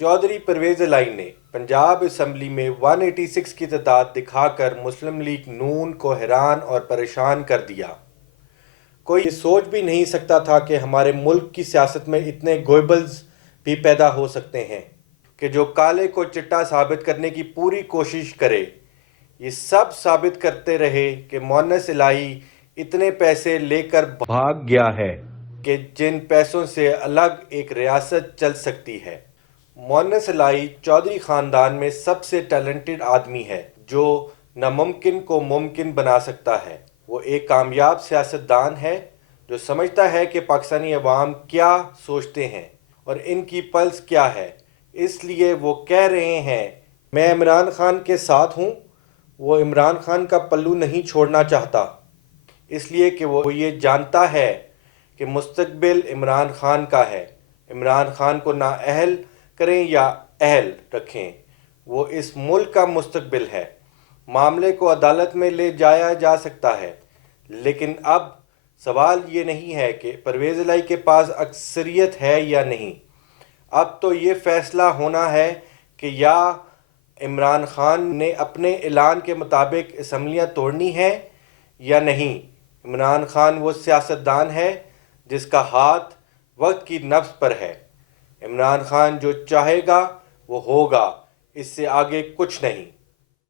चौधरी परवेज़ इलाही ने पंजाब असम्बली में 186 की तादाद दिखाकर मुस्लिम लीग नून को हैरान और परेशान कर दिया। कोई ये सोच भी नहीं सकता था कि हमारे मुल्क की सियासत में इतने गोएबल्स भी पैदा हो सकते हैं कि जो काले को चिट्टा साबित करने की पूरी कोशिश करे। ये सब साबित करते रहे कि मोअन्नस इलाही इतने पैसे लेकर भाग गया है कि जिन पैसों से अलग एक रियासत चल सकती है। मोअन्नस इलाही चौधरी ख़ानदान में सबसे टैलेंटेड आदमी है जो नामुमकिन को मुमकिन बना सकता है। वो एक कामयाब सियासतदान है जो समझता है कि पाकिस्तानी अवाम क्या सोचते हैं और इनकी पल्स क्या है। इसलिए वो कह रहे हैं मैं इमरान खान के साथ हूँ। वो इमरान खान का पल्लू नहीं छोड़ना चाहता, इसलिए कि वो ये जानता है कि मुस्तकबिल इमरान खान का है। इमरान खान को नाअहल करें या अहल रखें, वो इस मुल्क का मुस्तकबिल है। मामले को अदालत में ले जाया जा सकता है, लेकिन अब सवाल ये नहीं है कि परवेज़ इलाही के पास अक्सरियत है या नहीं। अब तो ये फ़ैसला होना है कि या इमरान खान ने अपने ऐलान के मुताबिक असम्बलियाँ तोड़नी है या नहीं। इमरान खान वो सियासतदान है जिसका हाथ वक्त की नब्ज़ पर है। इमरान खान जो चाहेगा वो होगा, इससे आगे कुछ नहीं।